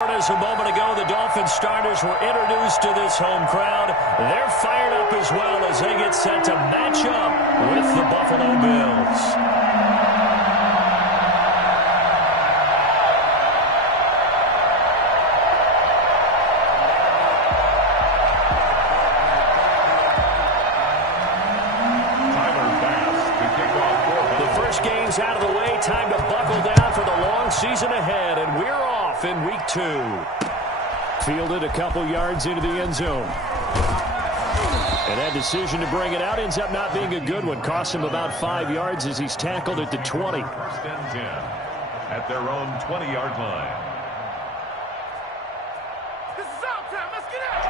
As a moment ago, the Dolphins starters were introduced to this home crowd. They're fired up as well as they get set to match up with the Buffalo Bills. The first game's out of the way. Time to buckle down for the long season ahead, and we're off in week 2. Fielded a couple yards into the end zone. And that decision to bring it out ends up not being a good one. Cost him about 5 yards as he's tackled at the 20. First and 10 at their own 20-yard line. This is our time. Let's get out.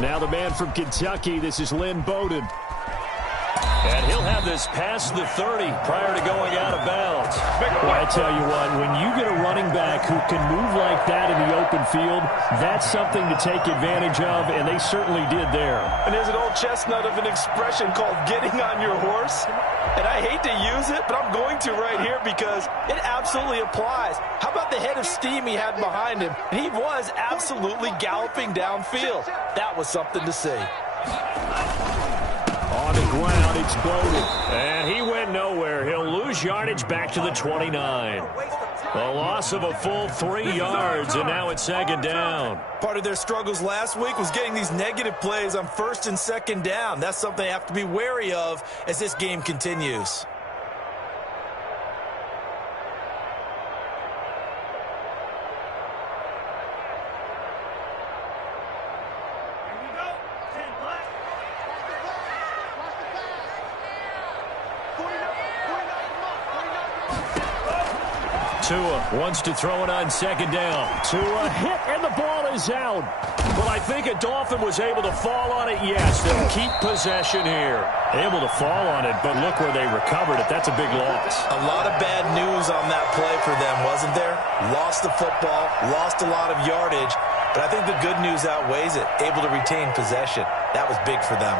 Now the man from Kentucky, this is Lynn Bowden. And he'll have this past the 30 prior to going out of bounds. Well, I tell you what, when you get a running back who can move like that in the open field, that's something to take advantage of, and they certainly did there. And there's an old chestnut of an expression called getting on your horse. And I hate to use it, but I'm going to right here because it absolutely applies. How about the head of steam he had behind him? He was absolutely galloping downfield. That was something to see. On the ground, it's Bowden. And he went nowhere. He'll lose yardage back to the 29. A loss of a full 3 yards, and now it's second down. Part of their struggles last week was getting these negative plays on first and second down. That's something they have to be wary of as this game continues. Tua wants to throw it on second down. Tua hit, and the ball is out. Well, I think a Dolphin was able to fall on it. Yes, they'll keep possession here. Able to fall on it, but look where they recovered it. That's a big loss. A lot of bad news on that play for them, wasn't there? Lost the football, lost a lot of yardage, but I think the good news outweighs it. Able to retain possession. That was big for them.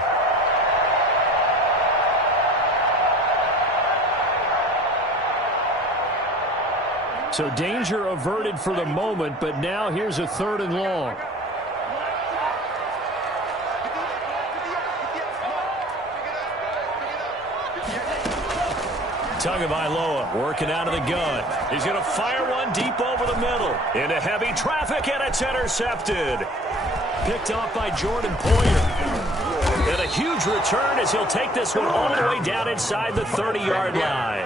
So danger averted for the moment, but now here's a 3rd and long. Tagovailoa working out of the gun. He's going to fire one deep over the middle. Into heavy traffic, and it's intercepted. Picked off by Jordan Poyer. And a huge return as he'll take this one all the way down inside the 30-yard line.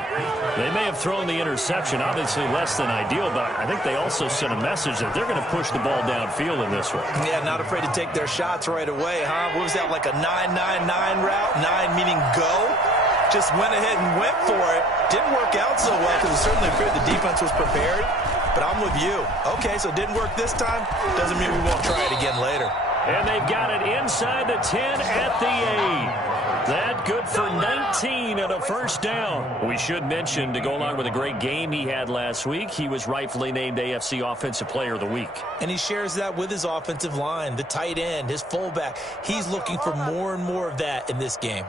They may have thrown the interception, obviously less than ideal, but I think they also sent a message that they're going to push the ball downfield in this one. Yeah, not afraid to take their shots right away, huh? What was that, like a 9-9-9 route? 9 meaning go? Just went ahead and went for it. Didn't work out so well because it certainly appeared the defense was prepared. But I'm with you. Okay, so it didn't work this time. Doesn't mean we won't try it again later. And they've got it inside the 10 at the 8. That good for 19 and a first down. We should mention, to go along with a great game he had last week, he was rightfully named AFC Offensive Player of the Week. And he shares that with his offensive line, the tight end, his fullback. He's looking for more and more of that in this game.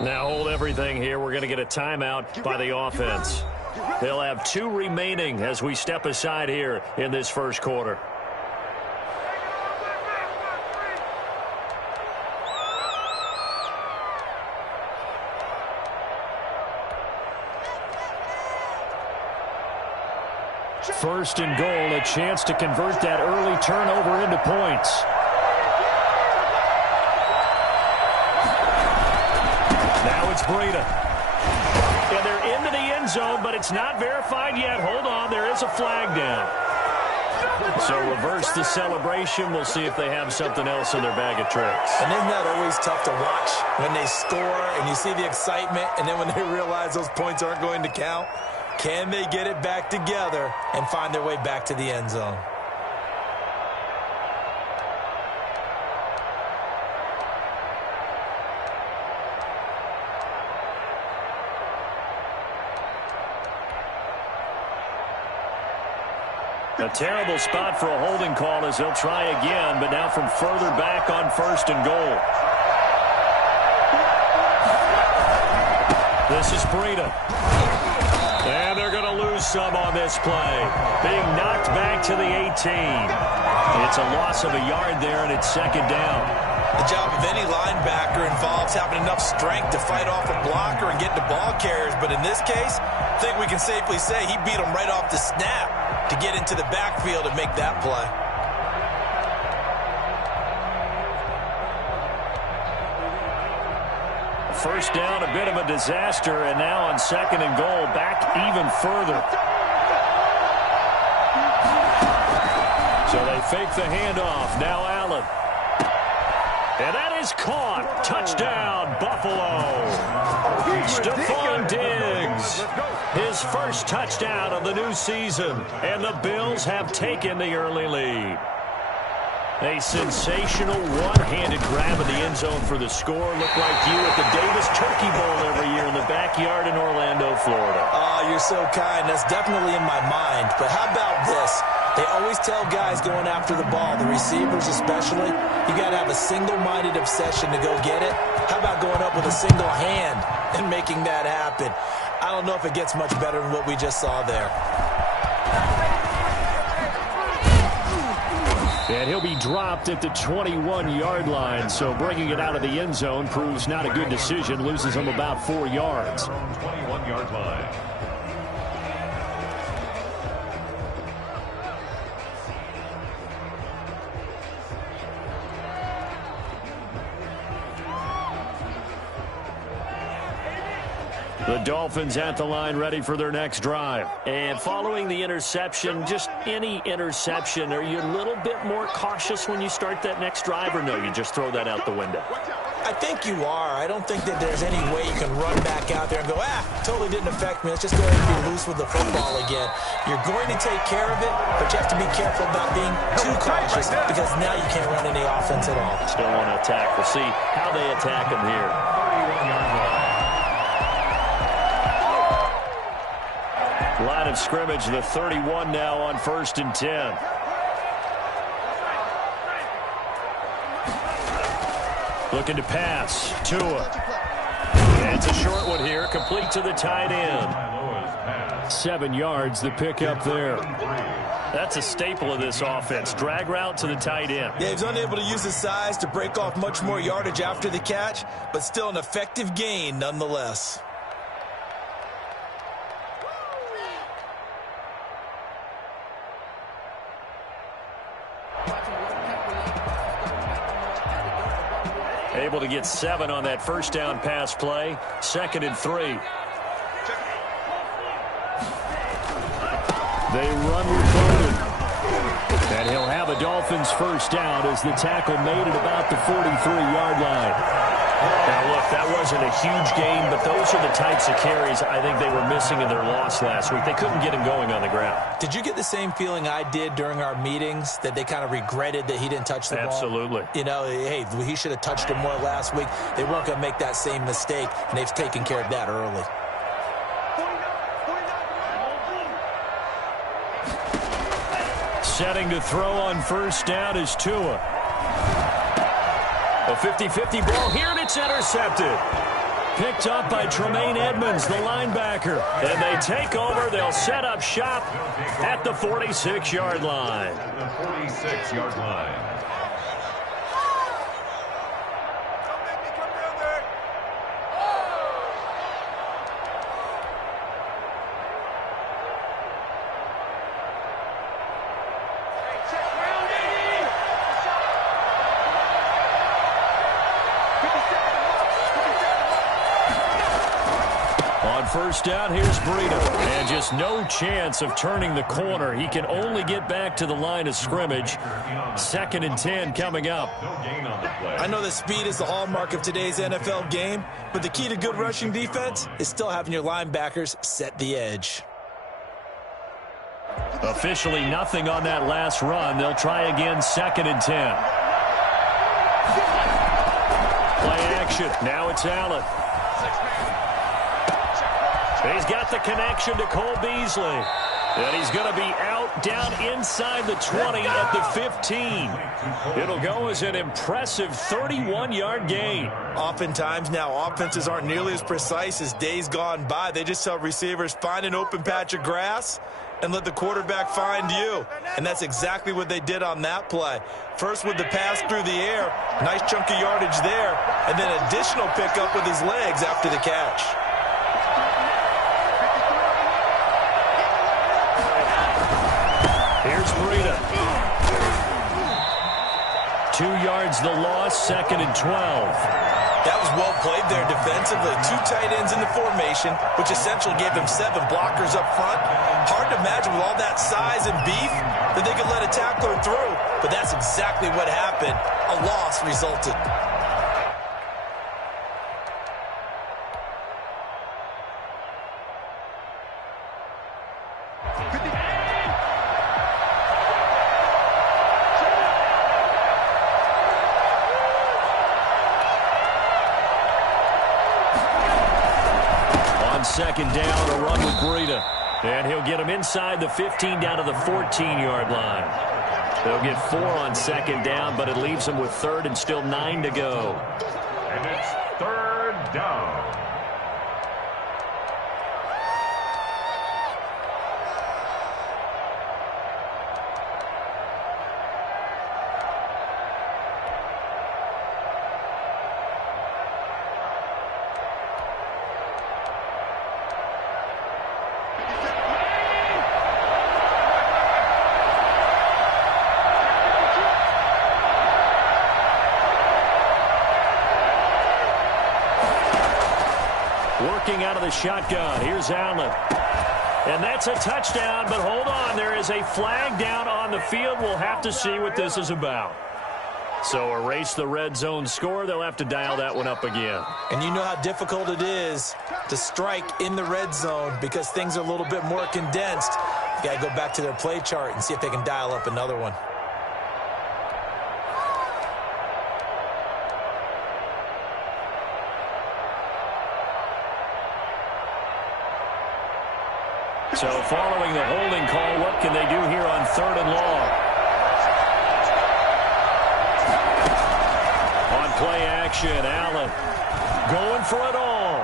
Now hold everything here. We're going to get a timeout by the offense. They'll have 2 remaining as we step aside here in this first quarter. First and goal, a chance to convert that early turnover into points. Now it's Breida. And they're into the end zone, but it's not verified yet. Hold on, there is a flag down. So reverse the celebration. We'll see if they have something else in their bag of tricks. And isn't that always tough to watch when they score and you see the excitement, and then when they realize those points aren't going to count? Can they get it back together and find their way back to the end zone? A terrible spot for a holding call as they'll try again, but now from further back on 1st and goal. This is Breida. And they're going to lose some on this play. Being knocked back to the 18. It's a loss of a yard there, and it's 2nd down. The job of any linebacker involves having enough strength to fight off a blocker and get to ball carriers. But in this case, I think we can safely say he beat him right off the snap to get into the backfield and make that play. First down, a bit of a disaster, and now on 2nd and goal, back even further. So they fake the handoff. Now Allen. And that is caught. Touchdown, Buffalo. Stephon Diggs. His first touchdown of the new season. And the Bills have taken the early lead. A sensational one-handed grab of the end zone for the score. Looked like you at the Davis Turkey Bowl every year in the backyard in Orlando, Florida. Oh, you're so kind. That's definitely in my mind. But how about this? They always tell guys going after the ball, the receivers especially, you got to have a single-minded obsession to go get it. How about going up with a single hand and making that happen? I don't know if it gets much better than what we just saw there. And he'll be dropped at the 21-yard line, so bringing it out of the end zone proves not a good decision. Loses him about 4 yards. 21-yard line. The Dolphins at the line, ready for their next drive. And following the interception, just any interception, are you a little bit more cautious when you start that next drive, or no, you just throw that out the window? I think you are. I don't think that there's any way you can run back out there and go, totally didn't affect me. Let's just go ahead and be loose with the football again. You're going to take care of it, but you have to be careful about being too cautious because now you can't run any offense at all. Still want to attack. We'll see how they attack him here. 31-yard line. Line of scrimmage, the 31 now on 1st and 10. Looking to pass. Tua. And it's a short one here, complete to the tight end. 7 yards, the pickup there. That's a staple of this offense. Drag route to the tight end. Yeah, he's unable to use his size to break off much more yardage after the catch, but still an effective gain nonetheless. Able to get 7 on that first down pass play. 2nd and 3. They run with Bowden. And he'll have a Dolphins first down as the tackle made it about the 43-yard line. Now, look, that wasn't a huge gain, but those are the types of carries I think they were missing in their loss last week. They couldn't get him going on the ground. Did you get the same feeling I did during our meetings, that they kind of regretted that he didn't touch the ball? Absolutely. You know, hey, he should have touched it more last week. They weren't going to make that same mistake, and they've taken care of that early. Setting to throw on first down is Tua. A 50-50 ball here, and it's intercepted. Picked up by Tremaine Edmonds, the linebacker. And they take over. They'll set up shop at the 46-yard line. The 46-yard line. first down. Here's Breida. And just no chance of turning the corner. He can only get back to the line of scrimmage. 2nd and 10 coming up. I know that speed is the hallmark of today's NFL game, but the key to good rushing defense is still having your linebackers set the edge. Officially nothing on that last run. They'll try again, 2nd and 10. Play action. Now it's Allen. He's got the connection to Cole Beasley. And he's going to be out down inside the 20 at the 15. It'll go as an impressive 31-yard gain. Oftentimes now, offenses aren't nearly as precise as days gone by. They just tell receivers, find an open patch of grass and let the quarterback find you. And that's exactly what they did on that play. First with the pass through the air, nice chunk of yardage there, and then additional pickup with his legs after the catch. Here's Breida. 2 yards the loss, 2nd and 12. That was well played there defensively. 2 tight ends in the formation, which essentially gave them 7 blockers up front. Hard to imagine with all that size and beef that they could let a tackler through, but that's exactly what happened. A loss resulted. Second down, a run with Breida. And he'll get him inside the 15 down to the 14-yard line. They'll get 4 on 2nd down, but it leaves them with 3rd and still 9 to go. And it's 3rd down. Working out of the shotgun. Here's Allen. And that's a touchdown, but hold on. There is a flag down on the field. We'll have to see what this is about. So erase the red zone score. They'll have to dial that one up again. And you know how difficult it is to strike in the red zone because things are a little bit more condensed. You got to go back to their play chart and see if they can dial up another one. So following the holding call, what can they do here on 3rd and long? On play action, Allen going for it all.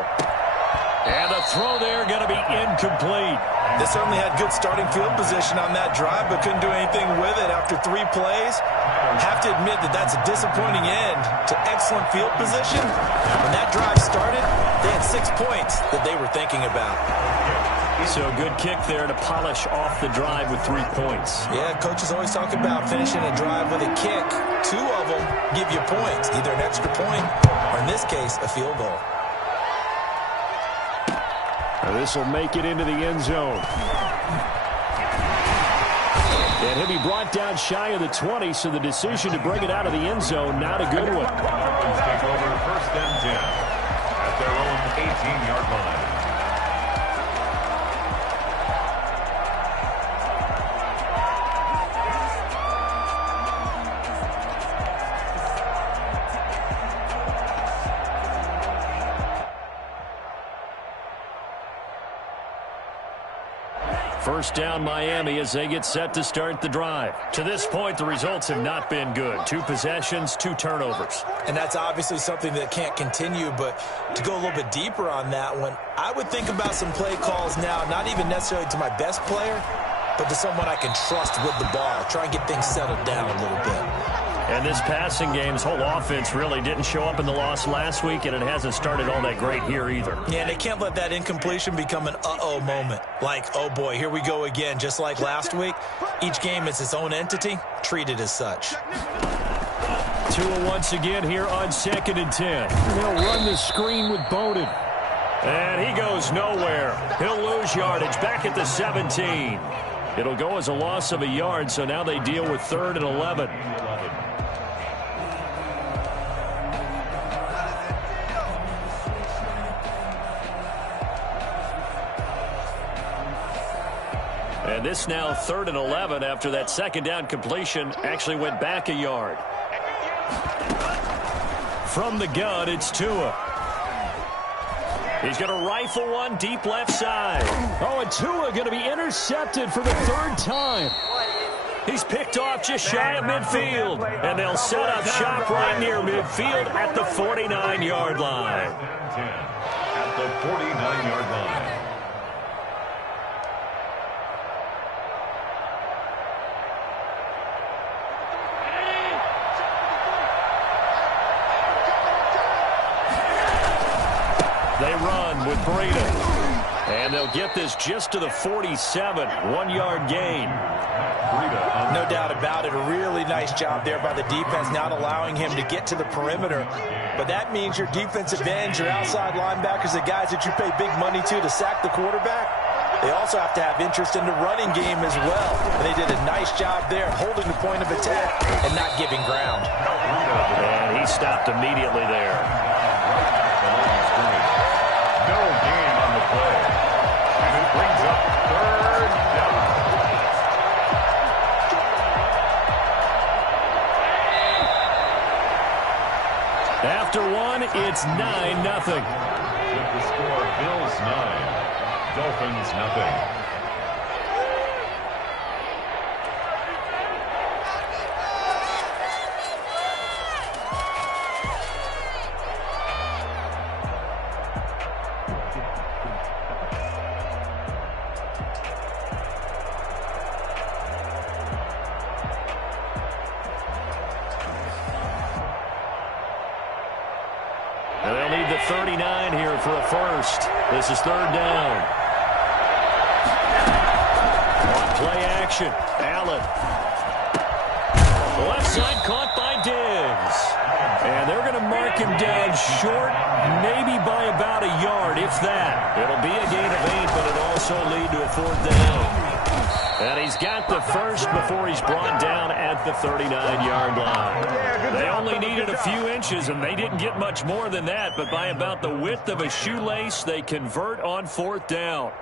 And a throw there going to be incomplete. They certainly had good starting field position on that drive, but couldn't do anything with it after 3 plays. Have to admit that that's a disappointing end to excellent field position. When that drive started, they had 6 points that they were thinking about. So good kick there to polish off the drive with 3 points. Yeah, coaches always talk about finishing a drive with a kick. 2 of them give you points, either an extra point or, in this case, a field goal. This will make it into the end zone. And he'll be brought down shy of the 20, so the decision to bring it out of the end zone, not a good one. Take over 1st and 10 at their own 18-yard line. First down, Miami, as they get set to start the drive. To this point, the results have not been good. 2 possessions, 2 turnovers. And that's obviously something that can't continue, but to go a little bit deeper on that one, I would think about some play calls now, not even necessarily to my best player, but to someone I can trust with the ball. Try and get things settled down a little bit. And this passing game's whole offense really didn't show up in the loss last week, and it hasn't started all that great here either. Yeah, they can't let that incompletion become an uh-oh moment. Like, oh boy, here we go again, just like last week. Each game is its own entity, treat it as such. Tua once again here on 2nd and 10. They'll run the screen with Bowden. And he goes nowhere. He'll lose yardage back at the 17. It'll go as a loss of a yard, so now they deal with 3rd and 11. And this now 3rd and 11 after that second down completion actually went back a yard. From the gun, it's Tua. He's going to rifle one deep left side. Oh, and Tua going to be intercepted for the 3rd time. He's picked off just shy of midfield. And they'll set up shop right near midfield at the 49-yard line. At the 49-yard line. They run with Breida. And they'll get this just to the 47. 1-yard gain. No doubt about it. A really nice job there by the defense, not allowing him to get to the perimeter. But that means your defensive ends, your outside linebackers, the guys that you pay big money to sack the quarterback, they also have to have interest in the running game as well. And they did a nice job there holding the point of attack and not giving ground. And he stopped immediately there. No gain on the play. And it brings up 3rd down. After one, it's 9-0. With the score, Bills 9, Dolphins nothing. And they'll need the 39 here for a first. This is 3rd down. On play action, Allen. Left side caught by Diggs. And they're going to mark him down short, maybe by about a yard, if that. It'll be a gain of 8, but it'll also lead to a 4th down. And he's got the first before he's brought down at the 39-yard line. They only needed a few inches, and they didn't get much more than that. But by about the width of a shoelace, they convert on 4th down.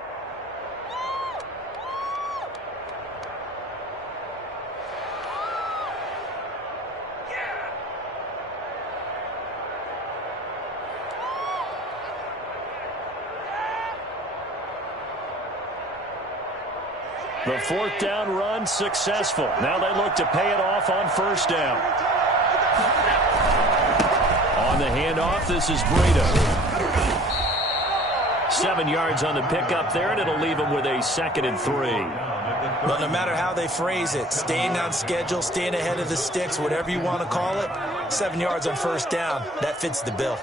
The 4th down run successful. Now they look to pay it off on 1st down. On the handoff, this is Breida. 7 yards on the pickup there, and it'll leave them with a 2nd and 3. But no matter how they phrase it, staying on schedule, staying ahead of the sticks, whatever you want to call it, 7 yards on 1st down, that fits the bill.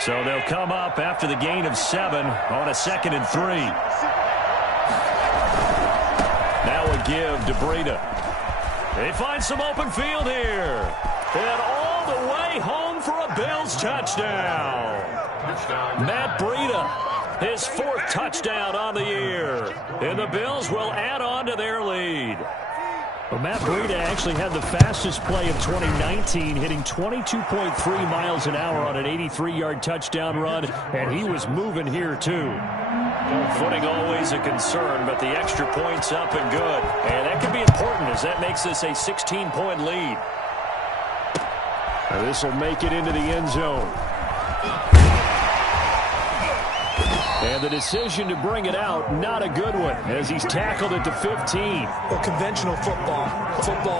So they'll come up after the gain of 7 on a 2nd and 3. Now a give to Breida. They find some open field here. And all the way home for a Bills touchdown. Matt Breida, his 4th touchdown on the year. And the Bills will add on to their lead. Well, Matt Breida actually had the fastest play of 2019, hitting 22.3 miles an hour on an 83-yard touchdown run, and he was moving here too. Footing always a concern, but the extra point's up and good. And that can be important as that makes this a 16-point lead. Now this will make it into the end zone. And the decision to bring it out, not a good one, as he's tackled at the 15. Well, conventional football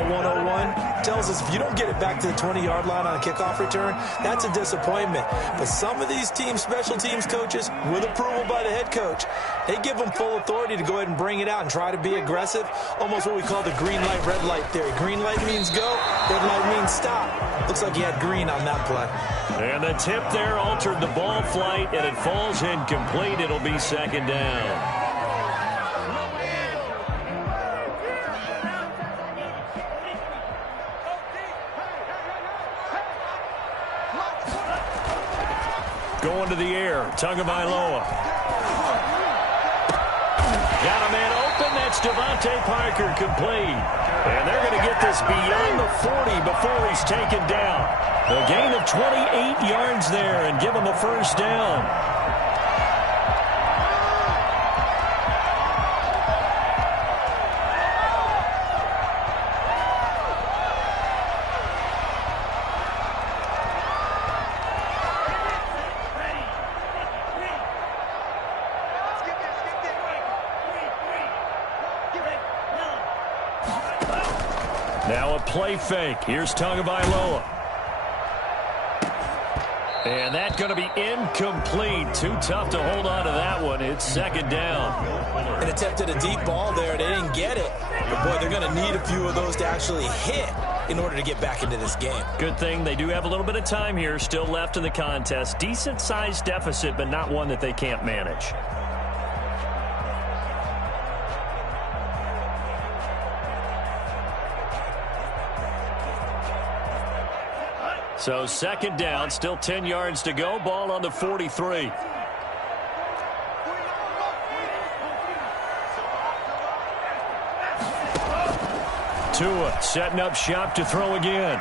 101, tells us if you don't get it back to the 20-yard line on a kickoff return, that's a disappointment. But some of these special teams coaches, with approval by the head coach, they give them full authority to go ahead and bring it out and try to be aggressive, almost what we call the green light, red light theory. Green light means go, red light means stop. Looks like he had green on that play. And the tip there altered the ball flight, and it falls incomplete. It'll be 2nd down. Going to the air. Tagovailoa. Got a man open. That's Devontae Parker complete. And they're going to get this beyond the 40 before he's taken down. A gain of 28 yards there and give him a first down. Now a play fake. Here's Tagovailoa. And that's going to be incomplete. Too tough to hold on to that one. It's second down. And attempted a deep ball there. They didn't get it. But, boy, they're going to need a few of those to actually hit in order to get back into this game. Good thing they do have a little bit of time here still left in the contest. Decent-sized deficit, but not one that they can't manage. So second down, still 10 yards to go. Ball on the 43. Tua setting up shop to throw again.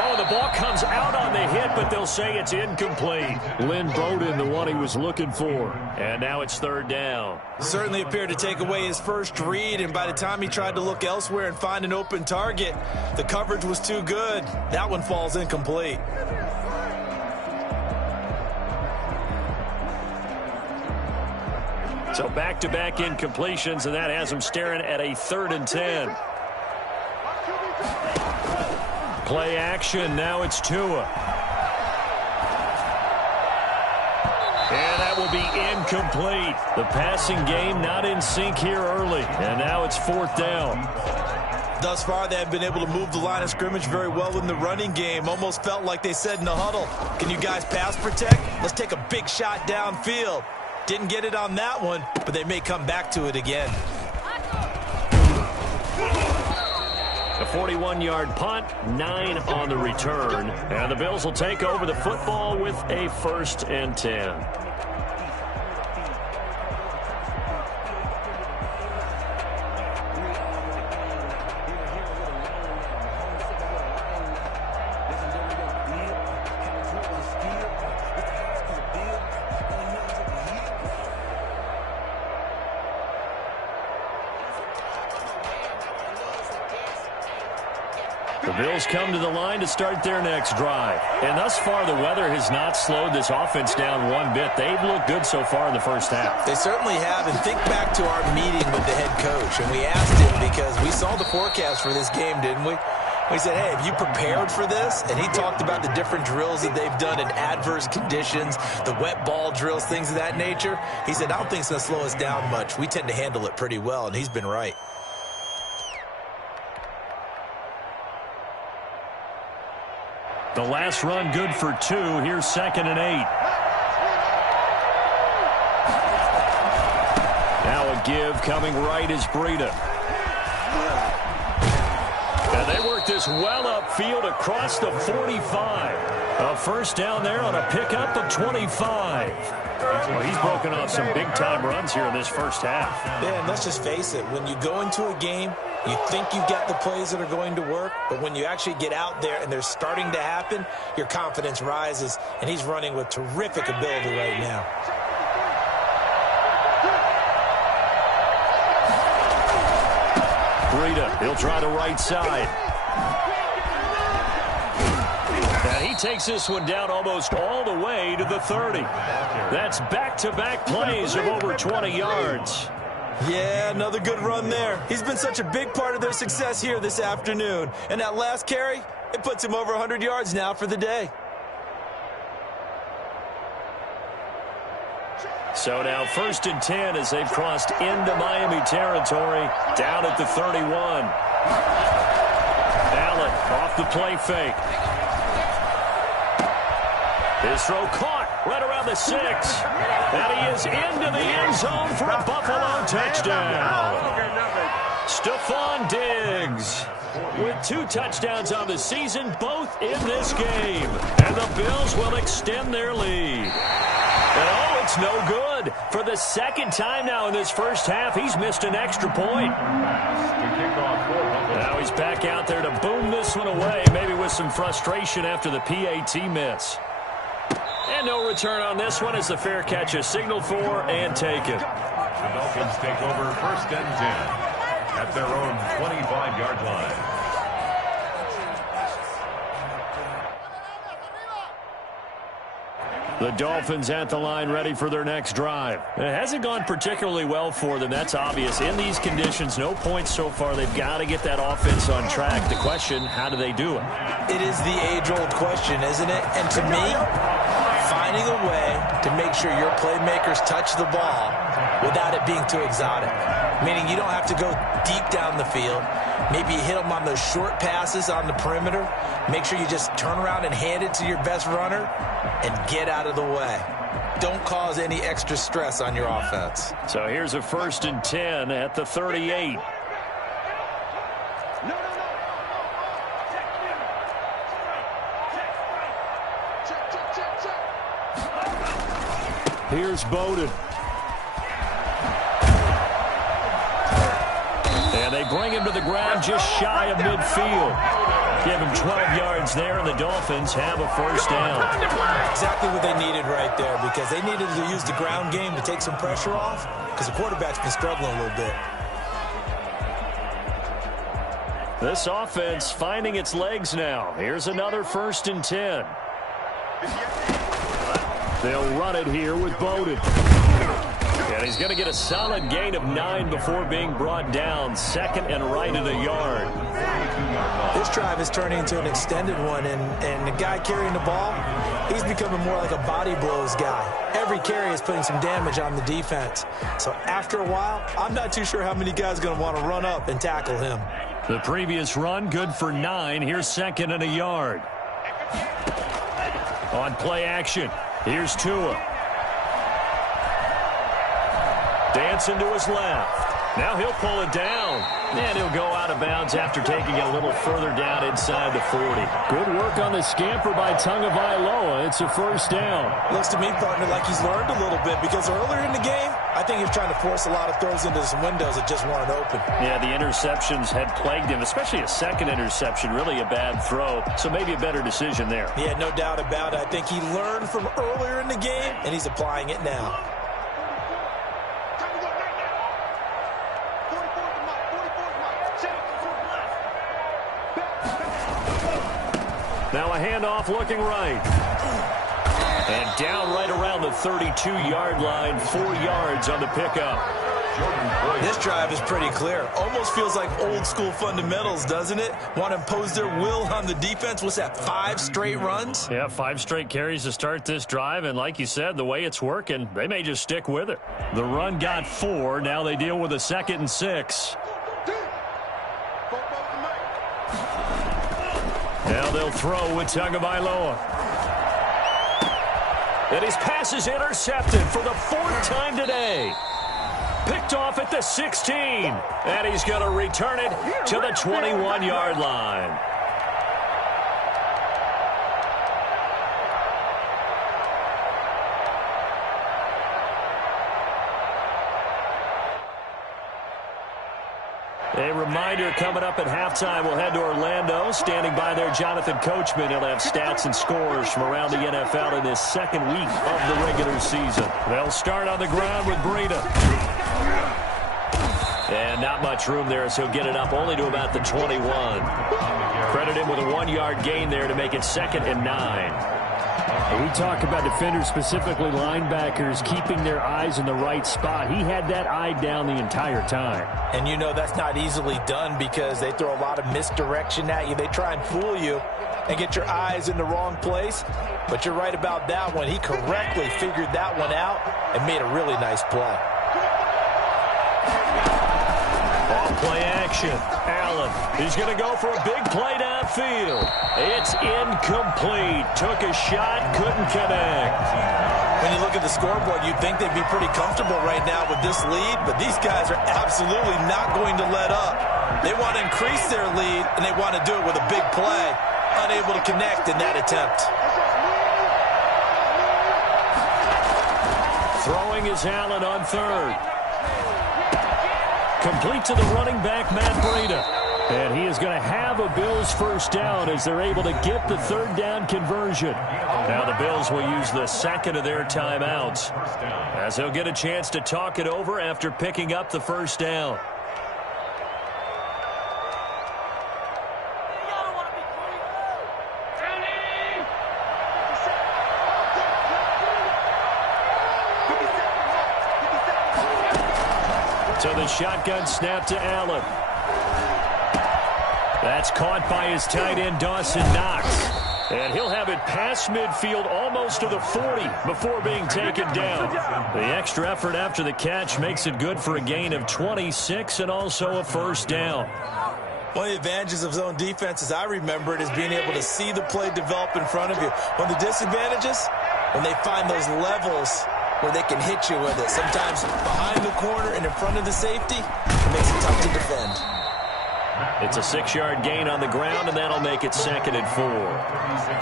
Oh, the ball comes out on the hit, but they'll say it's incomplete. Lynn Bowden, the one he was looking for. And now it's third down. Certainly appeared to take away his first read, and by the time he tried to look elsewhere and find an open target, the coverage was too good. That one falls incomplete. So back-to-back incompletions, and that has him staring at a 3rd and 10. Play action. Now it's Tua. And that will be incomplete. The passing game not in sync here early. And now it's 4th down. Thus far, they have been able to move the line of scrimmage very well in the running game. Almost felt like they said in the huddle, can you guys pass protect? Let's take a big shot downfield. Didn't get it on that one, but they may come back to it again. A 41-yard punt, 9 on the return. And the Bills will take over the football with a 1st and 10. The Bills come to the line to start their next drive. And thus far, the weather has not slowed this offense down one bit. They've looked good so far in the first half. They certainly have. And think back to our meeting with the head coach. And we asked him because we saw the forecast for this game, didn't we? We said, hey, have you prepared for this? And he talked about the different drills that they've done in adverse conditions, the wet ball drills, things of that nature. He said, I don't think it's going to slow us down much. We tend to handle it pretty well, and he's been right. The last run good for 2. Here's 2nd and 8. Now a give coming right is Breida. And they work this well upfield across the 45. A first down there on a pickup of 25. Well, he's broken off some big-time runs here in this first half. Yeah, and let's just face it. When you go into a game, you think you've got the plays that are going to work, but when you actually get out there and they're starting to happen, your confidence rises, and he's running with terrific ability right now. Breida, he'll try the right side. And he takes this one down almost all the way to the 30. That's back-to-back plays of over 20 yards. Yeah, another good run there. He's been such a big part of their success here this afternoon. And that last carry, it puts him over 100 yards now for the day. So now 1st and 10 as they've crossed into Miami territory, down at the 31. Allen off the play fake. His throw caught right around the 6. And he is into the end zone for a Buffalo touchdown. Stephon Diggs with 2 touchdowns on the season, both in this game. And the Bills will extend their lead. And oh, it's no good. For the second time now in this first half, he's missed an extra point. Now he's back out there to boom this one away, maybe with some frustration after the PAT miss. And no return on this one as the fair catch is signaled for and taken. The Dolphins take over 1st and 10 at their own 25-yard line. The Dolphins at the line ready for their next drive. It hasn't gone particularly well for them. That's obvious. In these conditions, no points so far. They've got to get that offense on track. The question, how do they do it? It is the age-old question, isn't it? And to me, finding a way to make sure your playmakers touch the ball without it being too exotic. Meaning you don't have to go deep down the field. Maybe you hit them on those short passes on the perimeter. Make sure you just turn around and hand it to your best runner and get out of the way. Don't cause any extra stress on your offense. So here's a 1st and 10 at the 38. Here's Bowden. And they bring him to the ground just shy of midfield. Give him 12 yards there, and the Dolphins have a 1st down. Exactly what they needed right there, because they needed to use the ground game to take some pressure off, because the quarterback's been struggling a little bit. This offense finding its legs now. Here's another 1st and 10. They'll run it here with Bowden. And he's going to get a solid gain of 9 before being brought down. 2nd and right at a yard. This drive is turning into an extended one, and the guy carrying the ball, he's becoming more like a body blows guy. Every carry is putting some damage on the defense. So after a while, I'm not too sure how many guys are going to want to run up and tackle him. The previous run, good for 9. Here's 2nd and a yard. On play action, here's Tua. Dancing to his left. Now he'll pull it down. And he'll go out of bounds after taking it a little further down inside the 40. Good work on the scamper by Tagovailoa. It's a 1st down. Looks to me, partner, like he's learned a little bit, because earlier in the game, I think he was trying to force a lot of throws into some windows that just weren't open. Yeah, the interceptions had plagued him, especially a 2nd interception. Really a bad throw, so maybe a better decision there. Yeah, no doubt about it. I think he learned from earlier in the game, and he's applying it now. Now a handoff looking right. And down right around the 32-yard line, 4 yards on the pickup. This drive is pretty clear. Almost feels like old school fundamentals, doesn't it? Want to impose their will on the defense. What's that, 5 straight runs? Yeah, 5 straight carries to start this drive. And like you said, the way it's working, they may just stick with it. The run got 4. Now they deal with a 2nd and 6. Now they'll throw with Tagovailoa. And his pass is intercepted for the 4th time today. Picked off at the 16. And he's going to return it to the 21-yard line. A reminder, coming up at halftime, we'll head to Orlando. Standing by there, Jonathan Coachman. He'll have stats and scores from around the NFL in this 2nd week of the regular season. They'll start on the ground with Breida. And not much room there, so he'll get it up only to about the 21. Credit him with a 1-yard gain there to make it 2nd and 9. We talk about defenders, specifically linebackers, keeping their eyes in the right spot. He had that eye down the entire time. And you know that's not easily done, because they throw a lot of misdirection at you. They try and fool you and get your eyes in the wrong place. But you're right about that one. He correctly figured that one out and made a really nice play. Off play action. Allen, he's going to go for a big play downfield. It's incomplete. Took a shot, couldn't connect. When you look at the scoreboard, you'd think they'd be pretty comfortable right now with this lead, but these guys are absolutely not going to let up. They want to increase their lead, and they want to do it with a big play. Unable to connect in that attempt. Throwing is Allen on third. Complete to the running back, Matt Breida. And he is going to have a Bills first down as they're able to get the third down conversion. Now the Bills will use the second of their timeouts as they'll get a chance to talk it over after picking up the first down. So the shotgun snap to Allen. That's caught by his tight end, Dawson Knox. And he'll have it past midfield almost to the 40 before being taken down. The extra effort after the catch makes it good for a gain of 26 and also a first down. One of the advantages of zone defense, as I remember it, is being able to see the play develop in front of you. One of the disadvantages, when they find those levels where they can hit you with it. Sometimes behind the corner and in front of the safety, it makes it tough to defend. It's a 6-yard gain on the ground, and that'll make it 2nd and 4.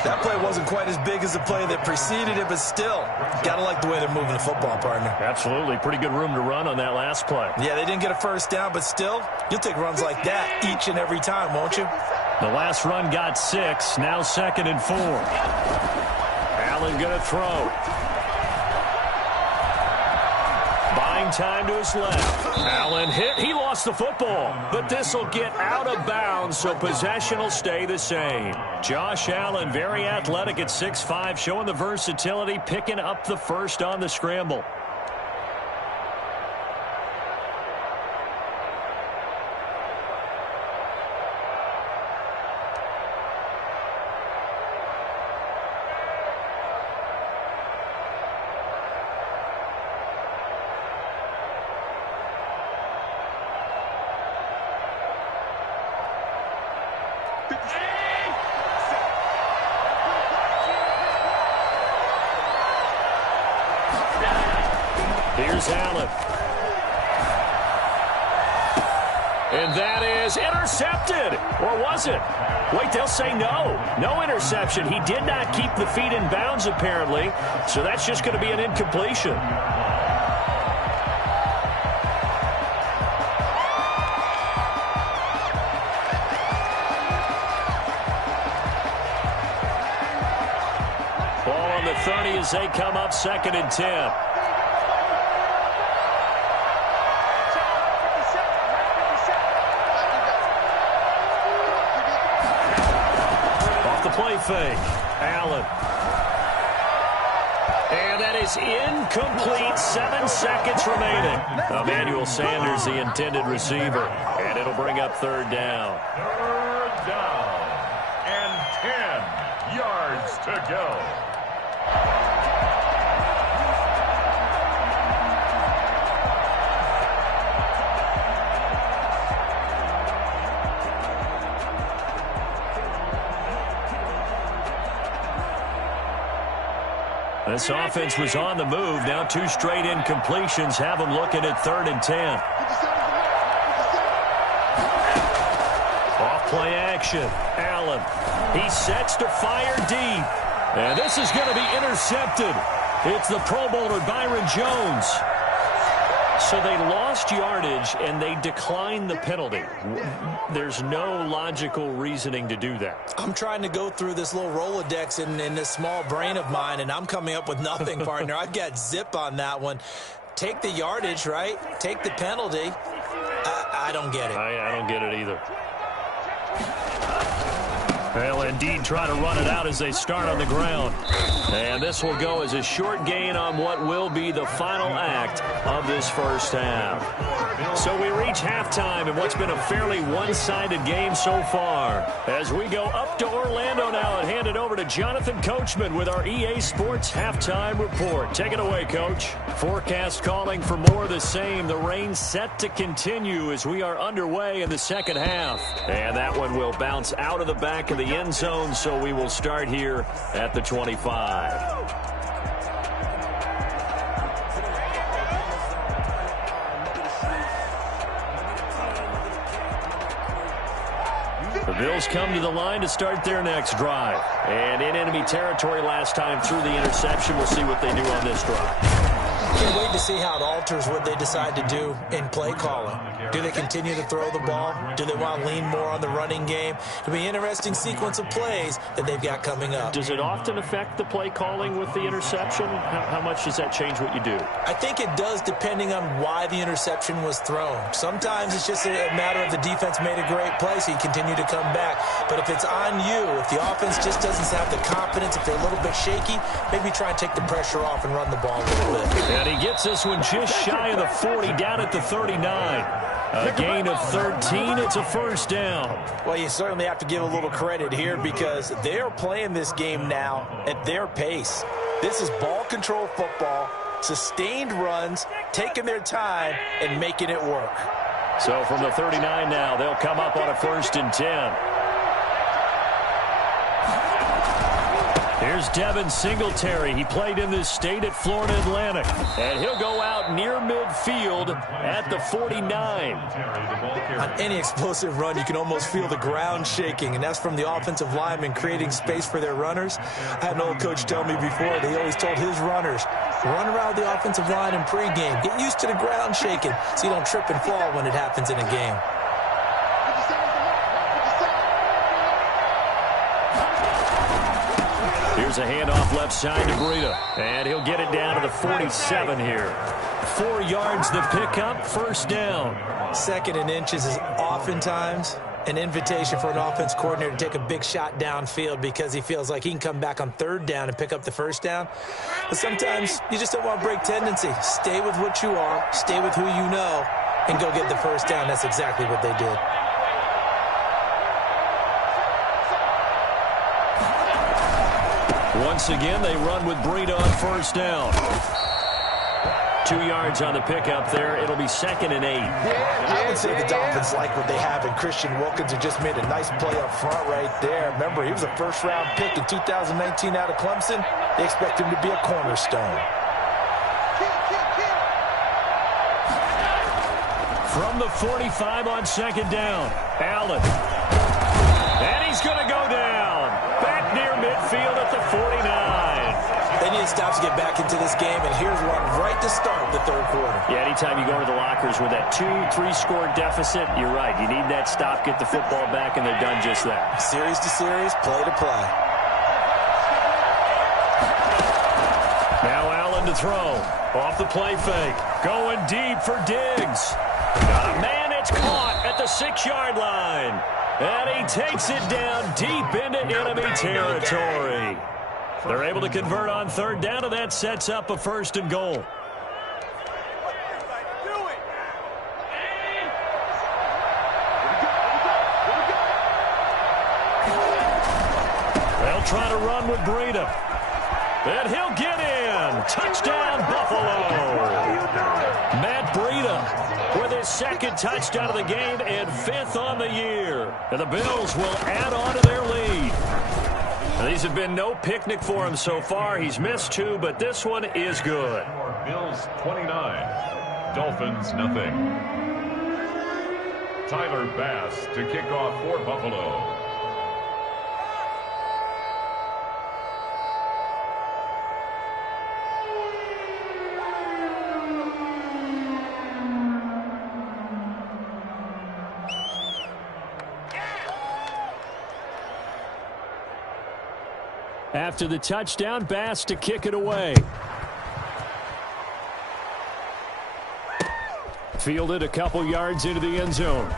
That play wasn't quite as big as the play that preceded it, but still, got to like the way they're moving the football, partner. Absolutely. Pretty good room to run on that last play. Yeah, they didn't get a first down, but still, you'll take runs like that each and every time, won't you? The last run got 6, now 2nd and 4. Allen going to throw. Buying time to his left. Allen hit. He lost the football. But this will get out of bounds, so possession will stay the same. Josh Allen, very athletic at 6'5", showing the versatility, picking up the first on the scramble. Here's Allen. And that is intercepted. Or was it? Wait, they'll say no. No interception. He did not keep the feet in bounds, apparently. So that's just going to be an incompletion. Ball on the 30 as they come up 2nd and 10. Play fake. Allen. And that is incomplete. 7 seconds remaining. Emmanuel Sanders, the intended receiver. And it'll bring up 3rd down. 3rd down. And 10 yards to go. This offense was on the move. Now 2 straight incompletions have them looking at 3rd and 10. Off play action. Allen. He sets to fire deep. And this is going to be intercepted. It's the Pro Bowler Byron Jones. So they lost yardage, and they declined the penalty. There's no logical reasoning to do that. I'm trying to go through this little Rolodex in this small brain of mine, and I'm coming up with nothing, partner. I've got zip on that one. Take the yardage, right? Take the penalty. I don't get it. I don't get it either. They'll indeed try to run it out as they start on the ground. And this will go as a short gain on what will be the final act of this first half. So we reach halftime in what's been a fairly one-sided game so far. As we go up to Orlando now and hand it over to Jonathan Coachman with our EA Sports Halftime Report. Take it away, Coach. Forecast calling for more of the same. The rain set to continue as we are underway in the second half. And that one will bounce out of the back of the end zone, so we will start here at the 25. The Bills come to the line to start their next drive. And in enemy territory last time through the interception. We'll see what they do on this drive. Can't wait to see how it alters what they decide to do in play calling. Do they continue to throw the ball? Do they want to lean more on the running game? It'll be an interesting sequence of plays that they've got coming up. Does it often affect the play calling with the interception? How much does that change what you do? I think it does, depending on why the interception was thrown. Sometimes it's just a matter of the defense made a great play, so you continue to come back. But if it's on you, if the offense just doesn't have the confidence, if they're a little bit shaky, maybe try and take the pressure off and run the ball a little bit. And he gets this one just shy of the 40, down at the 39. A gain of 13. It's a first down. Well, you certainly have to give a little credit here because they're playing this game now at their pace. This is ball control football, sustained runs, taking their time, and making it work. So from the 39 now, they'll come up on a 1st and 10. Here's Devin Singletary. He played in this state at Florida Atlantic. And he'll go out near midfield at the 49. On any explosive run, you can almost feel the ground shaking, and that's from the offensive linemen creating space for their runners. I had an old coach tell me before that he always told his runners, run around the offensive line in pregame. Get used to the ground shaking so you don't trip and fall when it happens in a game. Here's a handoff left side to Breida. And he'll get it down to the 47 here. 4 yards the pickup, first down. 2nd and inches is oftentimes an invitation for an offense coordinator to take a big shot downfield because he feels like he can come back on 3rd down and pick up the first down. But sometimes you just don't want to break tendency. Stay with what you are, stay with who you know, and go get the first down. That's exactly what they did. Once again, they run with Breida on first down. 2 yards on the pickup there. It'll be 2nd and 8. I would say the Dolphins like what they have, and Christian Wilkins who just made a nice play up front right there. Remember, he was a first-round pick in 2019 out of Clemson. They expect him to be a cornerstone. From the 45 on 2nd down, Allen. And he's going to go down. Back near midfield at the 49. They need to stop to get back into this game, and here's one right to start the 3rd quarter. Yeah, anytime you go to the lockers with that 2-3 score deficit, you're right. You need that stop, get the football back, and they've done just that. Series to series, play to play. Now Allen to throw. Off the play fake. Going deep for Diggs. Got a man, it's caught at the 6-yard line. And he takes it down deep into enemy territory. They're able to convert on 3rd down, and that sets up a 1st and goal. They'll try to run with Breida. And he'll get in. Touchdown, Buffalo. Matt Breida with his 2nd touchdown of the game and 5th on the year. And the Bills will add on to their lead. Now, these have been no picnic for him so far. He's missed 2, but this one is good. Bills 29, Dolphins nothing. Tyler Bass to kick off for Buffalo. After the touchdown, Bass to kick it away. Fielded a couple yards into the end zone.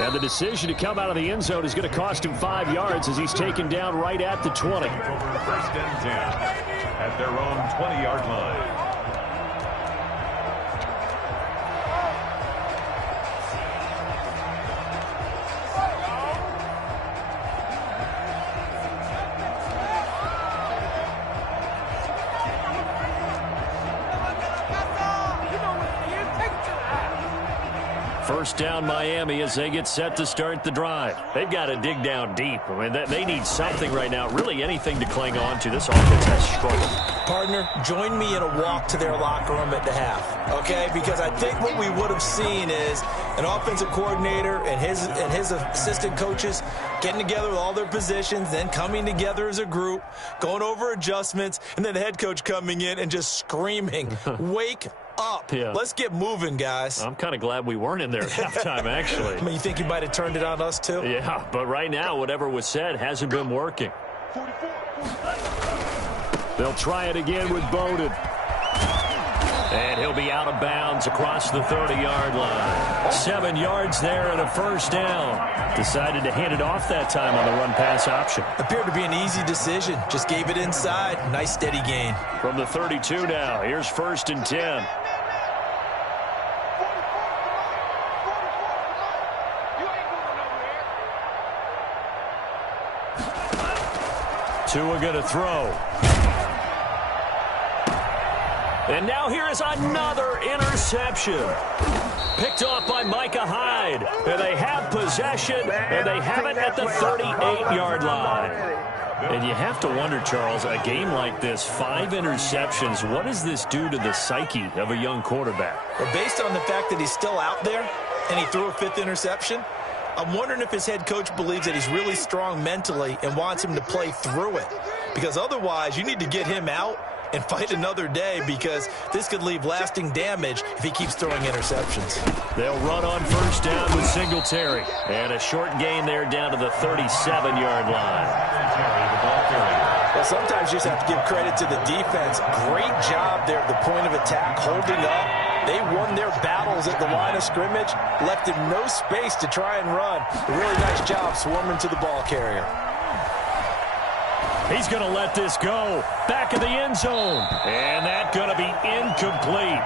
And the decision to come out of the end zone is going to cost him 5 yards as he's taken down right at the 20. 1st and 10 at their own 20-yard line. First down Miami as they get set to start the drive. They've got to dig down deep. I mean, they need something right now, really anything to cling on to. This offense has struggled. Partner, join me in a walk to their locker room at the half, okay? Because I think what we would have seen is an offensive coordinator and his assistant coaches getting together with all their positions, then coming together as a group, going over adjustments, and then the head coach coming in and just screaming, wake up. Yeah. Let's get moving, guys. I'm kind of glad we weren't in there at halftime, actually. I mean, you think you might have turned it on us, too? Yeah, but right now, whatever was said hasn't been working. They'll try it again with Bowden. And he'll be out of bounds across the 30-yard line. 7 yards there and a first down. Decided to hand it off that time on the run-pass option. Appeared to be an easy decision. Just gave it inside. Nice steady gain. From the 32 now, here's 1st and 10. Tua going to throw. And now here is another interception. Picked off by Micah Hyde. And they have possession, and they have it at the 38-yard line. And you have to wonder, Charles, a game like this, 5 interceptions, what does this do to the psyche of a young quarterback? Well, based on the fact that he's still out there and he threw a 5th interception, I'm wondering if his head coach believes that he's really strong mentally and wants him to play through it. Because otherwise, you need to get him out and fight another day, because this could leave lasting damage if he keeps throwing interceptions. They'll run on first down with Singletary. And a short gain there down to the 37-yard line. Well, sometimes you just have to give credit to the defense. Great job there at the point of attack, holding up. They won their battles at the line of scrimmage, left him no space to try and run. A really nice job swarming to the ball carrier. He's going to let this go. Back of the end zone. And that's going to be incomplete.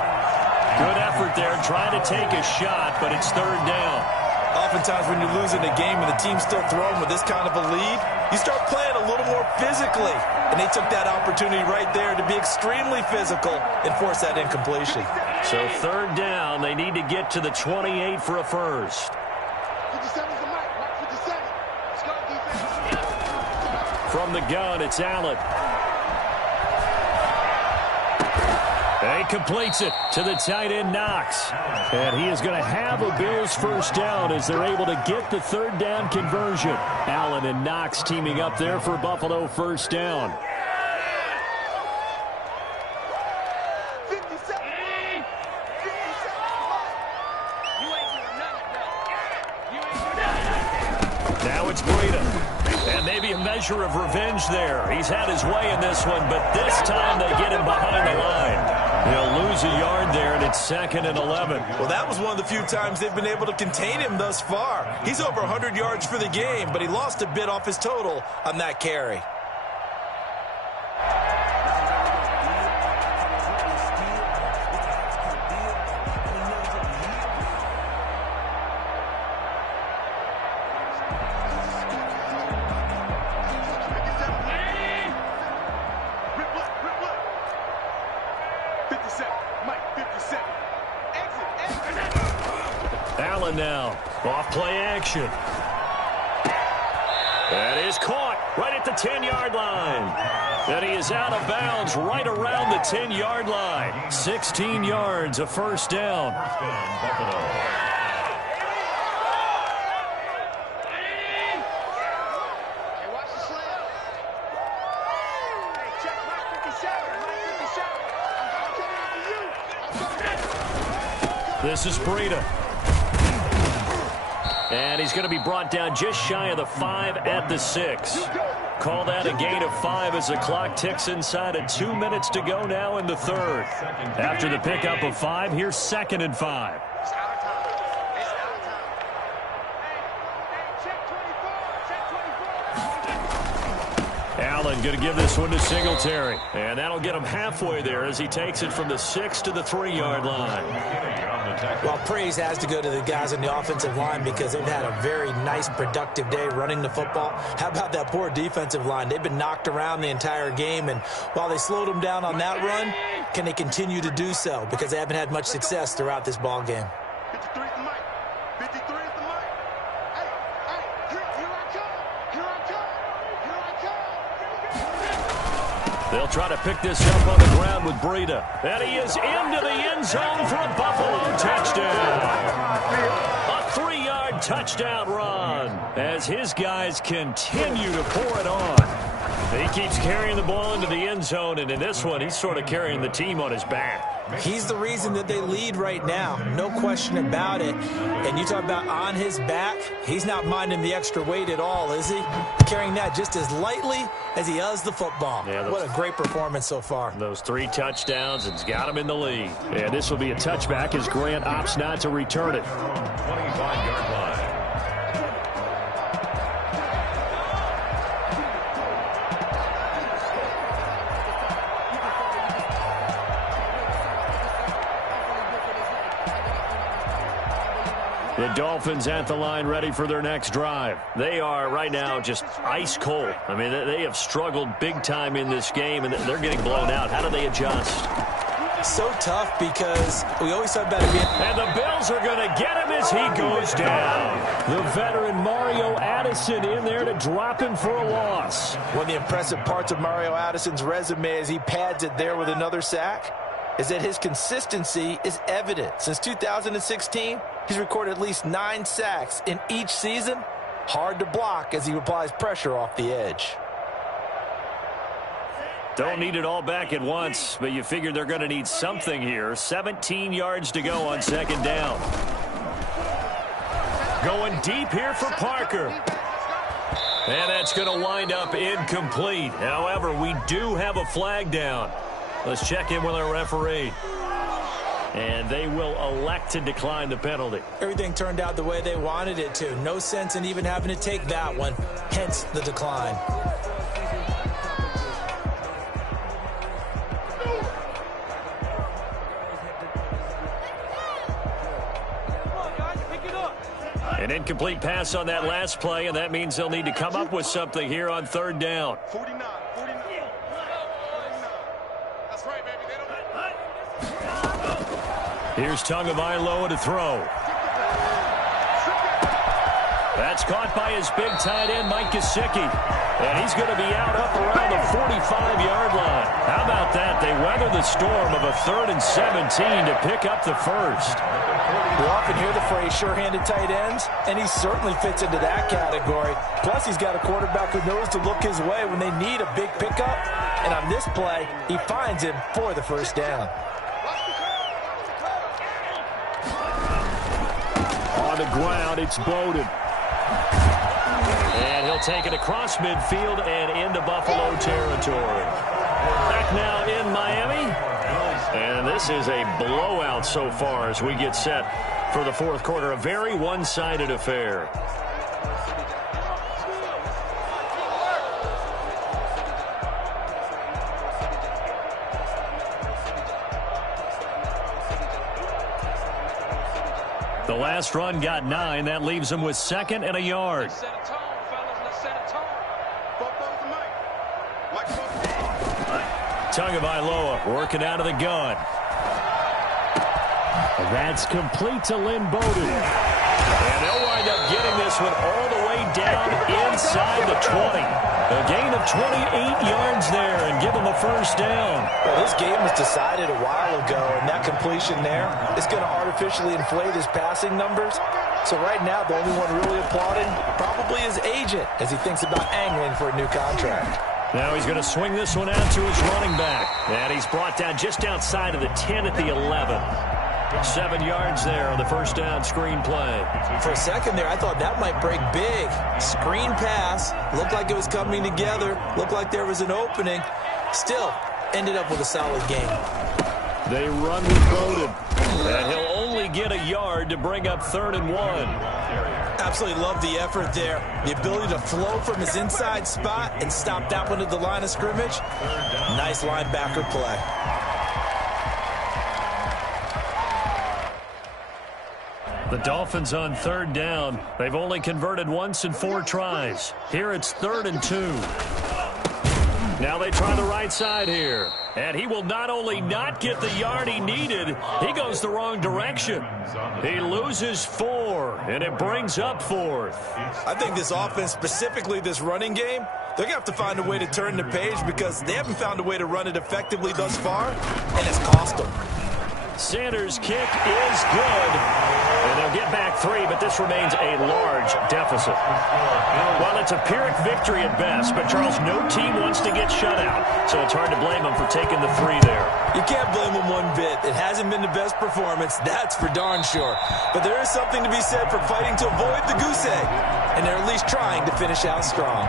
Good effort there trying to take a shot, but it's 3rd down. Oftentimes when you're losing a game and the team's still throwing with this kind of a lead, you start playing a little more physically. And they took that opportunity right there to be extremely physical and force that incompletion. So 3rd down, they need to get to the 28 for a first. From the gun, it's Allen. And he completes it to the tight end, Knox. And he is going to have a Bills first down as they're able to get the 3rd down conversion. Allen and Knox teaming up there for Buffalo first down. Now it's Breida. And maybe a measure of revenge there. He's had his way in this one, but this time they get him behind the line. He'll lose a yard there, and it's 2nd and 11. Well, that was one of the few times they've been able to contain him thus far. He's over 100 yards for the game, but he lost a bit off his total on that carry. Allen now, off play action. That is caught right at the 10-yard line. And he is out of bounds right around the 10-yard line. 16 yards, a first down. This is Breida. And he's going to be brought down just shy of the 5 at the 6. Call that a gain of 5 as the clock ticks inside of 2 minutes to go now in the 3rd. After the pickup of 5, here's 2nd and 5. Allen going to give this one to Singletary. And that'll get him halfway there as he takes it from the 6 to the 3-yard line. Well, praise has to go to the guys on the offensive line because they've had a very nice, productive day running the football. How about that poor defensive line? They've been knocked around the entire game, and while they slowed them down on that run, can they continue to do so? Because they haven't had much success throughout this ball game. 53 is the mic. Hey, here I come. Here I come. Here I come. They'll try to pick this up on the ground with Breida. And he is into the end zone for a Buffalo touchdown. A 3-yard touchdown run as his guys continue to pour it on. He keeps carrying the ball into the end zone, and in this one, he's sort of carrying the team on his back. He's the reason that they lead right now. No question about it. And you talk about on his back, he's not minding the extra weight at all, is he? Carrying that just as lightly as he does the football. Yeah, what a great performance so far. Those 3 touchdowns, it's got him in the lead. And this will be a touchback as Grant opts not to return it. 25-yard line. The Dolphins at the line ready for their next drive. They are right now just ice cold. I mean, they have struggled big time in this game, and they're getting blown out. How do they adjust? So tough because we always talk about it being... And the Bills are going to get him as he goes down. The veteran Mario Addison in there to drop him for a loss. One of the impressive parts of Mario Addison's resume as he pads it there with another sack is that his consistency is evident. Since 2016, he's recorded at least 9 sacks in each season. Hard to block as he applies pressure off the edge. Don't need it all back at once, but you figure they're going to need something here. 17 yards to go on second down. Going deep here for Parker. And that's going to wind up incomplete. However, we do have a flag down. Let's check in with our referee. And they will elect to decline the penalty. Everything turned out the way they wanted it to. No sense in even having to take that one. Hence the decline. An incomplete pass on that last play, and that means they'll need to come up with something here on third down. 49. That's right, baby. They don't... Here's Tagovailoa to throw. That's caught by his big tight end, Mike Gesicki. And he's going to be out up around the 45-yard line. How about that? They weather the storm of a 3rd and 17 to pick up the first. We often hear the phrase sure-handed tight ends, and he certainly fits into that category. Plus, he's got a quarterback who knows to look his way when they need a big pickup. And on this play, he finds him for the first down. On the ground, it's Bowden. And he'll take it across midfield and into Buffalo territory. Back now in Miami. And this is a blowout so far as we get set for the fourth quarter. A very one-sided affair. The last run got 9. That leaves him with 2nd and a yard. Tagovailoa working out of the gun. That's complete to Lynn Bowden. And they'll wind up getting this one all the way down inside the 20. A gain of 28 yards there and give them a first down. Well, this game was decided a while ago, and that completion there is going to artificially inflate his passing numbers. So right now, the only one really applauding probably his agent as he thinks about angling for a new contract. Now he's going to swing this one out to his running back. And he's brought down just outside of the 10 at the 11. 7 yards there on the first down screen play. For a second there, I thought that might break big. Screen pass. Looked like it was coming together. Looked like there was an opening. Still, ended up with a solid game. They run with Bowden. And he'll only get a yard to bring up 3rd and 1. Absolutely love the effort there. The ability to flow from his inside spot and stop that one at the line of scrimmage. Nice linebacker play. The Dolphins on 3rd down. They've only converted once in 4 tries. Here it's 3rd and 2. Now they try the right side here. And he will not only not get the yard he needed, he goes the wrong direction. He loses 4, and it brings up 4th. I think this offense, specifically this running game, they're going to have to find a way to turn the page because they haven't found a way to run it effectively thus far, and it's cost them. Sanders' kick is good. And they'll get back 3, but this remains a large deficit. Well, it's a Pyrrhic victory at best, but, Charles, no team wants to get shut out, so it's hard to blame them for taking the 3 there. You can't blame them one bit. It hasn't been the best performance, that's for darn sure. But there is something to be said for fighting to avoid the goose egg, and they're at least trying to finish out strong.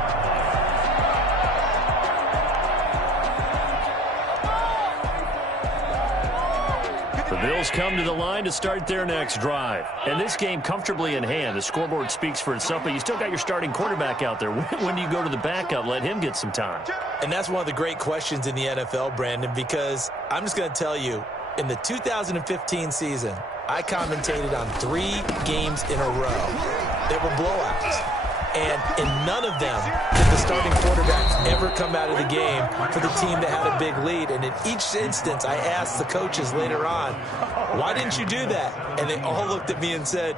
The Bills come to the line to start their next drive. And this game comfortably in hand. The scoreboard speaks for itself, but you still got your starting quarterback out there. When do you go to the backup, let him get some time? And that's one of the great questions in the NFL, Brandon, because I'm just going to tell you, in the 2015 season, I commentated on 3 games in a row that were blowouts. And in none of them did the starting quarterbacks ever come out of the game for the team that had a big lead. And in each instance, I asked the coaches later on, why didn't you do that? And they all looked at me and said,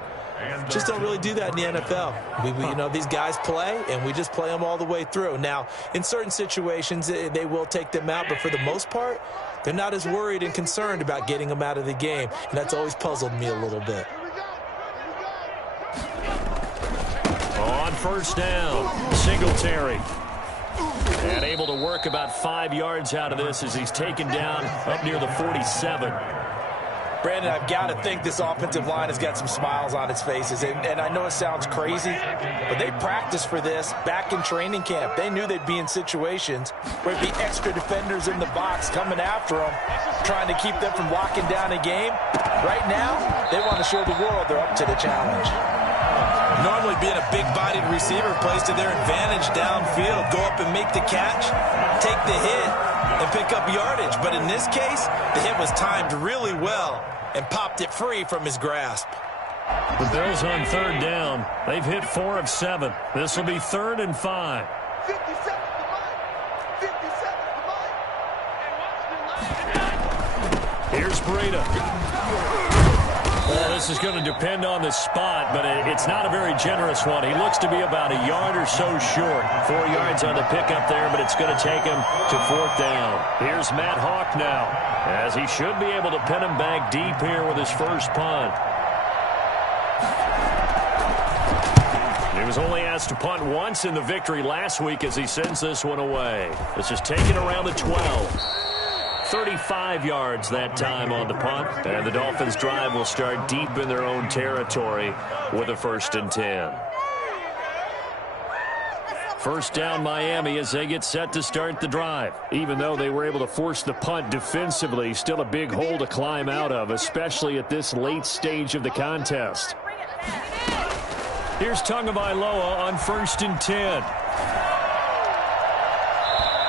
just don't really do that in the NFL. You know, these guys play, and we just play them all the way through. Now, in certain situations, they will take them out, but for the most part, they're not as worried and concerned about getting them out of the game. And that's always puzzled me a little bit. On first down, Singletary. And able to work about 5 yards out of this as he's taken down up near the 47. Brandon, I've got to think this offensive line has got some smiles on its faces. And I know it sounds crazy, but they practiced for this back in training camp. They knew they'd be in situations where there'd be extra defenders in the box coming after them, trying to keep them from locking down a game. Right now, they want to show the world they're up to the challenge. Normally being a big-bodied receiver plays to their advantage downfield. Go up and make the catch, take the hit, and pick up yardage. But in this case, the hit was timed really well and popped it free from his grasp. The Bills on third down. They've hit 4 of 7. This will be 3rd and 5. 57 to Mike. 57 to Mike. Here's Breida. Well, this is going to depend on the spot, but it's not a very generous one. He looks to be about a yard or so short. 4 yards on the pickup there, but it's going to take him to 4th down. Here's Matt Hawk now, as he should be able to pin him back deep here with his first punt. He was only asked to punt once in the victory last week as he sends this one away. This is taken around the 12. 35 yards that time on the punt. And the Dolphins' drive will start deep in their own territory with a 1st and 10. First down Miami as they get set to start the drive. Even though they were able to force the punt defensively, still a big hole to climb out of, especially at this late stage of the contest. Here's Tagovailoa on 1st and 10.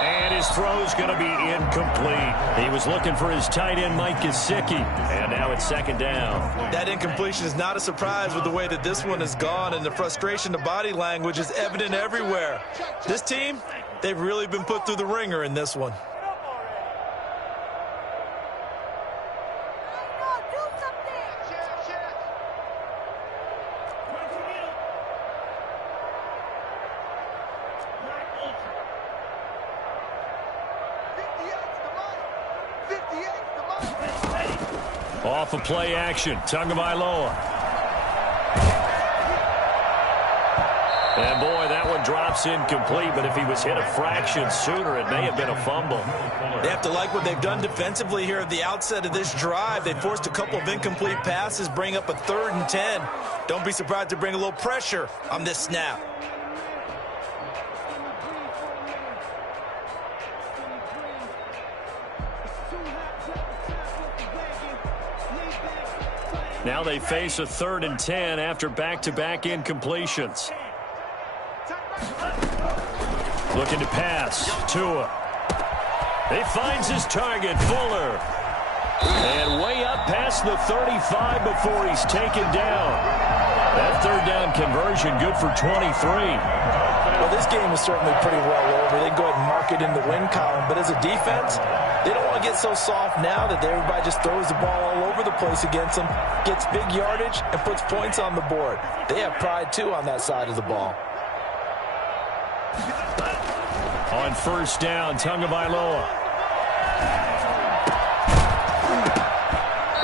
And his throw's going to be incomplete. He was looking for his tight end, Mike Gesicki. And now it's 2nd down. That incompletion is not a surprise with the way that this one has gone, and the frustration, the body language is evident everywhere. This team, they've really been put through the ringer in this one. Off of play action, Tagovailoa. And boy, that one drops incomplete, but if he was hit a fraction sooner, it may have been a fumble. They have to like what they've done defensively here at the outset of this drive. They forced a couple of incomplete passes, bring up a 3rd and 10. Don't be surprised to bring a little pressure on this snap. Now they face a 3rd and 10 after back-to-back incompletions. Looking to pass. Tua. He finds his target, Fuller. And way up past the 35 before he's taken down. That 3rd down conversion good for 23. Well, this game is certainly pretty well over. They can go ahead and mark it in the win column. But as a defense, they don't want to get so soft now that everybody just throws the ball all over the place against them, gets big yardage, and puts points on the board. They have pride, too, on that side of the ball. On first down, Tagovailoa.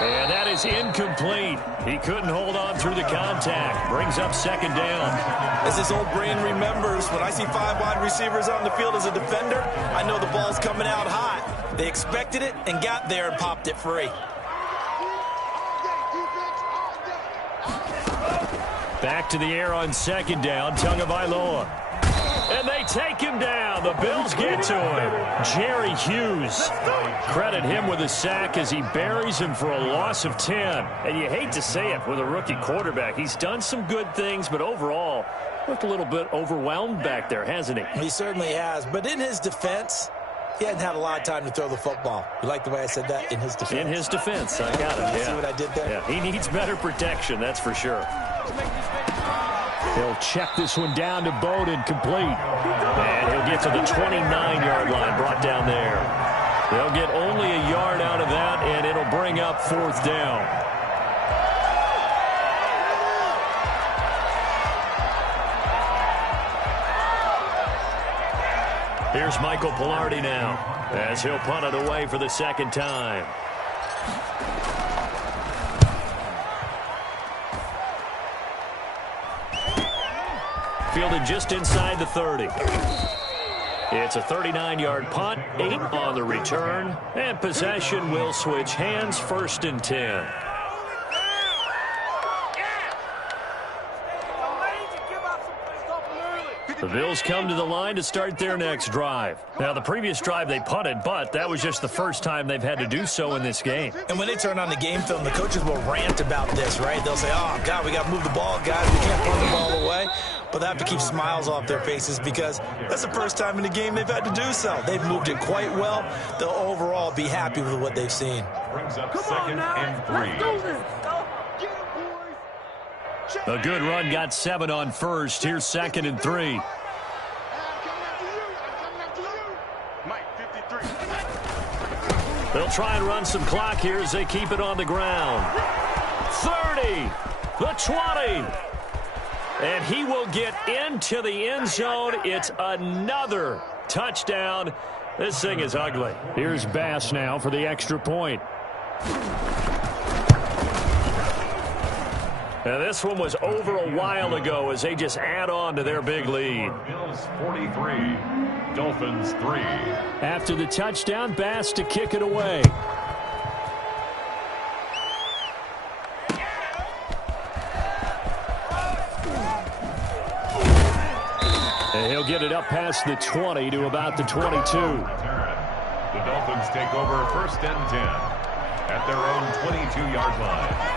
And that is incomplete. He couldn't hold on through the contact. Brings up second down. As his old brain remembers, when I see 5 wide receivers on the field as a defender, I know the ball's coming out hot. They expected it and got there and popped it free. Back to the air on second down, Tagovailoa. And they take him down. The Bills get to him. Jerry Hughes. Credit him with a sack as he buries him for a loss of 10. And you hate to say it with a rookie quarterback. He's done some good things, but overall, looked a little bit overwhelmed back there, hasn't he? He certainly has. But in his defense, he hadn't had a lot of time to throw the football. You like the way I said that? In his defense. In his defense. I got it. You see what I did there? Yeah, he needs better protection, that's for sure. He'll check this one down to Bowden, complete. And he'll get to the 29-yard line, brought down there. They'll get only a yard out of that, and it'll bring up fourth down. Here's Michael Pilardi now, as he'll punt it away for the second time. Fielded just inside the 30. It's a 39-yard punt, 8 on the return, and possession will switch hands, first and 10. The Bills come to the line to start their next drive. Now, the previous drive they punted, but that was just the first time they've had to do so in this game. And when they turn on the game film, the coaches will rant about this, right? They'll say, oh, God, we got to move the ball, guys. We can't punt the ball away. But they have to keep smiles off their faces because that's the first time in the game they've had to do so. They've moved it quite well. They'll overall be happy with what they've seen. Brings up second and 3. A good run got 7 on first. Here's second and 3. They'll try and run some clock here as they keep it on the ground. 30, the 20. And he will get into the end zone. It's another touchdown. This thing is ugly. Here's Bass now for the extra point. Now, this one was over a while ago as they just add on to their big lead. Bills 43, Dolphins 3. After the touchdown, Bass to kick it away. And he'll get it up past the 20 to about the 22. The Dolphins take over first and 10 at their own 22-yard line.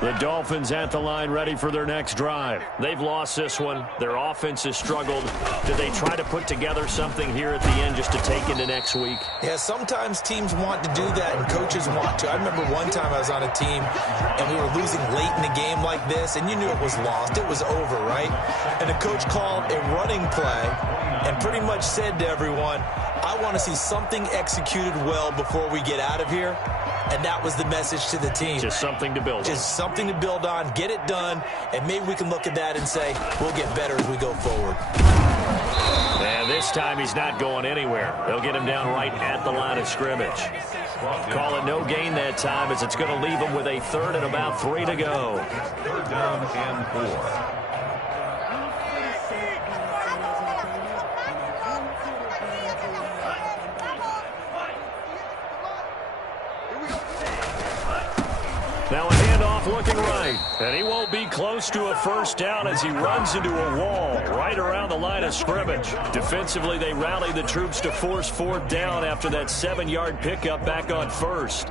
The Dolphins at the line ready for their next drive. They've lost this one. Their offense has struggled. Do they try to put together something here at the end just to take into next week? Yeah, sometimes teams want to do that and coaches want to. I remember one time I was on a team and we were losing late in the game like this and you knew it was lost. It was over, right? And the coach called a running play and pretty much said to everyone, I want to see something executed well before we get out of here. And that was the message to the team. Just something to build on. Just something to build on, get it done, and maybe we can look at that and say, we'll get better as we go forward. And this time he's not going anywhere. They'll get him down right at the line of scrimmage. Call it no gain that time as it's going to leave him with a third and about 3 to go. Third down and 4. Now a handoff looking right. And he won't be close to a first down as he runs into a wall right around the line of scrimmage. Defensively, they rally the troops to force fourth down after that 7-yard pickup back on first.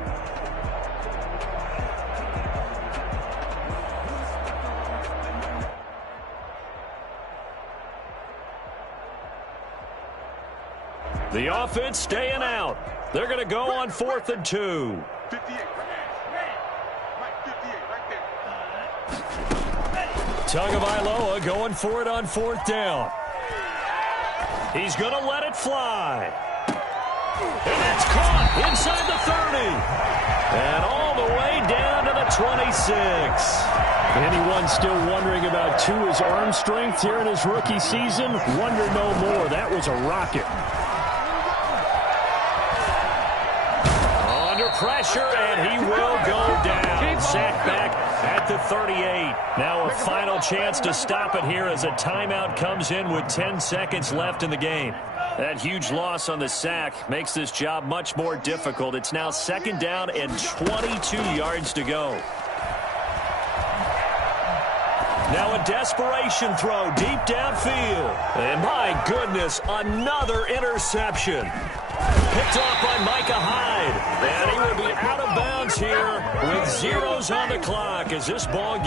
The offense staying out. They're going to go on 4th and 2. 58, right 58, right there. Tagovailoa going for it on 4th down. He's going to let it fly. And that's caught inside the 30. And all the way down to the 26. Anyone still wondering about Tua's arm strength here in his rookie season? Wonder no more. That was a rocket. Under pressure, and he will go down. Sacked back at the 38. Now a final chance to stop it here as a timeout comes in with 10 seconds left in the game. That huge loss on the sack makes this job much more difficult. It's now 2nd down and 22 yards to go. Now a desperation throw deep downfield. And my goodness, another interception. Picked off by Micah Hyde. And he will be out of bounds here with zeros on the clock as this ball game